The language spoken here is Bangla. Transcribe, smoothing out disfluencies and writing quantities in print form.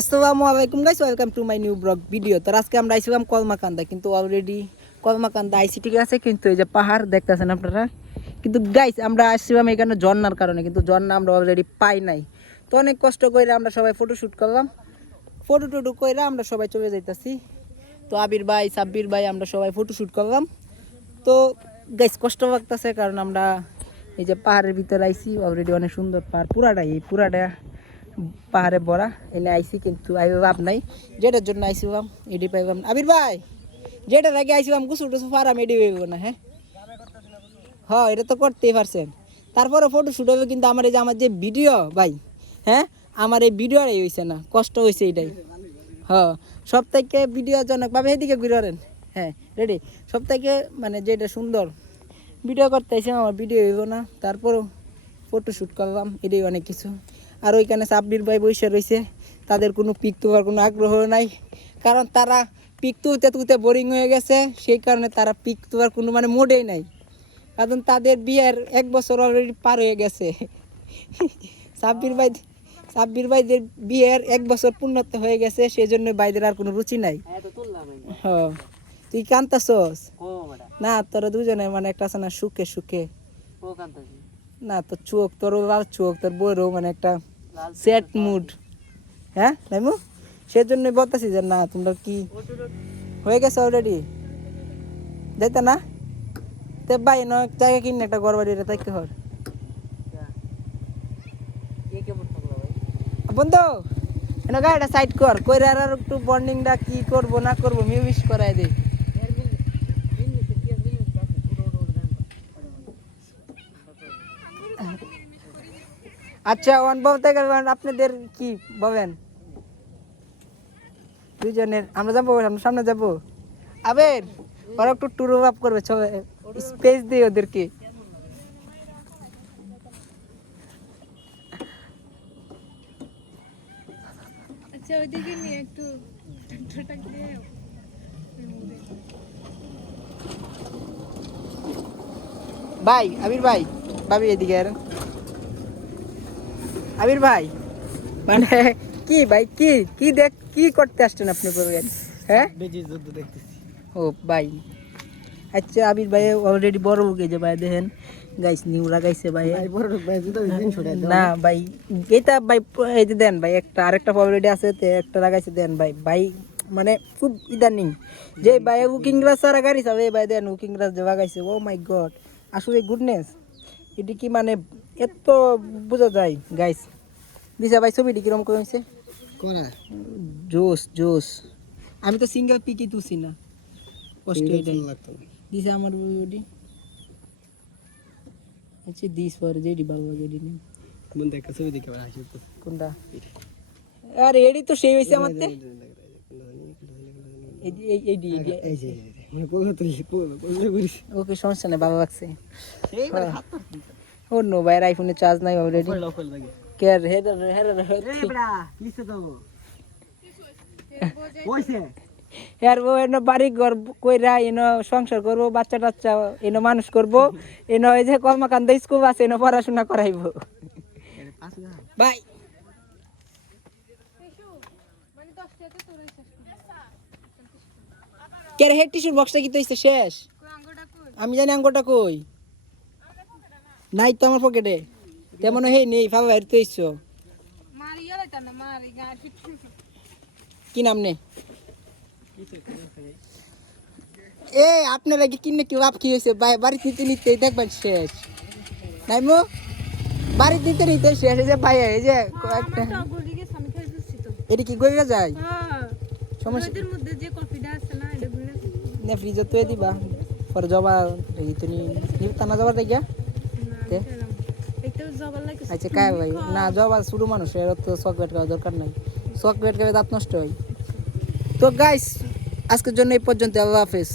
আসসালামু আলাইকুম guys, welcome to my new blog video. তো আজকে আমরা আইছিলাম কলমাকান্দা, কিন্তু অলরেডি কলমাকান্দা আইসি ঠিক আছে, কিন্তু এই যে পাহাড় দেখতেছেন আপনারা। কিন্তু গাইস আমরা আসছিলাম এখানে ঝর্নার কারণে, কিন্তু ঝর্ণা আমরা অলরেডি পাই নাই। তো অনেক কষ্ট করে আমরা সবাই ফটোশ্যুট করলাম, ফটো টুটু করে আমরা সবাই চলে যাইতেছি। তো আবির ভাই, সাব্বির ভাই, আমরা সবাই ফটোশ্যুট করলাম। তো গাইস কষ্ট লাগতেছে, কারণ আমরা এই যে পাহাড়ের ভিতরে আইসি। অলরেডি অনেক সুন্দর পাহাড়, পুরাটা পাহাড়ে ভরা। এনে আইসি, কিন্তু আইবে লাভ নাই। যেটার জন্য আইসিলাম এডি পাইলাম না। আবির ভাই, যেটার আগে আইসিলাম গোসল টোসল পারাম, এডি হইব না। হ্যাঁ, এটা তো করতেই পারছেন। তারপরে ফটো শ্যুট হবে, কিন্তু আমার এই যে আমার যে ভিডিও ভাই, হ্যাঁ, আমার এই ভিডিওটাই হয়েছে না, কষ্ট হয়েছে এটাই। হ্যাঁ, সব থেকে ভিডিওজনকভাবে এদিকে ঘুরেন। হ্যাঁ রেডি, সব থেকে মানে যেটা সুন্দর ভিডিও করতে আইসি, আমার ভিডিও হইব না। তারপরও ফটো শ্যুট করলাম, এটাই অনেক কিছু। আর ওইখানে সাব্বির ভাই বসে রয়েছে, তাদের কোনো পিক তোলার কোনো আগ্রহ নাই, কারণ তারা পিক তুলতে তুলতে বোরিং হয়ে গেছে। সেই কারণে তারা পিক তোলার কোনো মানে মোডেই নাই, কারণ তাদের বিয়ের 1 বছর অলরেডি পার হয়ে গেছে। সাব্বির ভাইদের বিয়ের 1 বছর পূর্ণত্ব হয়ে গেছে, সেই জন্য ভাইদের আর কোনো রুচি নাই। হ্যাঁ, তুই কান্তাছস না? তোরা দুজনে মানে একটা আছে না, সুখে সুখে না, তোর চোখ, তোর লাল চোখ, তোর বইরও মানে একটা সেট মুড। হ্যাঁ নাইমু, সেজন্যই বলতেছি যে না, তোমরা কি হয়ে গেছে অলরেডি, যাইতা না? তে ভাই ন জায়গা কিনে একটা ঘর বাড়ি তাই কি হর বন্ধু, এনে গাড়িটা সাইড কর, কইরা আর একটু বন্ডিংটা কি করবো না করবো মিউমিশ করাই দে। আচ্ছা, বলতে গেলেন আপনাদের কি বলেন দুজনের? আমরা যাবো, আমরা সামনে যাবো। আবের ওরা একটু ট্যুর আপ করবে, সবাই স্পেস দিয়ে ওদেরকে। আচ্ছা, ওইদিকে নিয়ে একটু ঠোঁটাক দিয়ে ভাই আবির ভাই, ভাবি এদিকে আর আবির ভাই, মানে কি ভাই, কি কি দেখ, কি করতে আসছেন আপনি বলবেন? হ্যাঁ বেজি যুদ্ধ দেখতেছি। ও ভাই, আচ্ছা আবির ভাই অলরেডি বড় হয়ে যে ভাই, দেখেন গাইস নিউ লাগাইছে ভাই। ভাই বড় লোক ভাই জুতো দিন ছড়াই দাও না ভাই, এটা ভাই এই যে দেন ভাই, একটা আরেকটা অলরেডি আছে, তে একটা লাগাইছে দেন ভাই। ভাই মানে খুব ইদানিং যে ভাই উকিং গ্লাস সারা গাড়ি চাবে, ভাই দেন উকিং গ্লাস যে লাগাইছে, ও মাই গড, আসলে গুডনেস। এটি কি মানে এত বোঝা যায় গাইস। দিশা ভাই ছবিটি কিরকম করেছে? কোনা জোস জোস। আমি তো সিঙ্গেল পিকই তুলছি না, কষ্ট এটাই লাগতো দিশা আমার ওডি। আচ্ছা দিস পরে যেডি ভালো লাগে এডি নেই মন দেখা ছবি দেখে ভাই হাসি তো কোনটা? আরে এডি তো সেই হইছে আমারতে। এইডি এই যে মানে কোলা তো কোলা করিস ওকে, সমস্যা নেই, ভালো লাগছে। এই মানে হাত ও নো ভাই, আইফোনে চার্জ নাই অলরেডি। লোকাল লাগে কেয়ার হেডার এই বড়া কিসে তো কইছে আর ও এনো বাড়ি ঘর কইরা এনো সংসার করবো, বাচ্চা টাচ্চা এনো মানুষ করবো, এনো এই যে কলমাকান্দা স্কুল আছে এনো পড়াশোনা করাইবো ভাই। মানে 10 টাকা তোর শেষ কেরে হেড টিস্যুর বক্সটা কি তো হইছে শেষ? কই আঙ্গুরটা কই? আমি জানি আঙ্গুরটা কই, নাই তো আমার পকেটে, তেমন হে নেই, ফালা বাইর তো হইছো। মারিয়া লাইতা না, মারি গাড়ি কি নাম নে? এ আপনারা কি কিনে কি লাভ কি হয়েছে? বাড়ি নিতে নিতে দেখবেন শেষ। নাই মো, বাড়ি নিতে নিতে শেষ। এই যে ভাই, এই যে কয়েকটা গলি গেছে, আমি খাই দিচ্ছি তো। এটি কি গড়িয়া যায়? হ্যাঁ, সমস্যা এদের মধ্যে যে কফিটা আছে না, এটা গুলো না, ফ্রিজে তো দিবা পরে জবা এই তো টানা জবা দেখিয়া। তে একটু জবার লাগে। আচ্ছা কায় ভাই, না জবা শুরু মানুষের তো চকলেট খাওয়ার দরকার নাই, চকলেট খাওয়া দাঁত নষ্ট হয়। তো গাইস আজকের জন্য এই পর্যন্ত, আল্লাহ হাফেজ।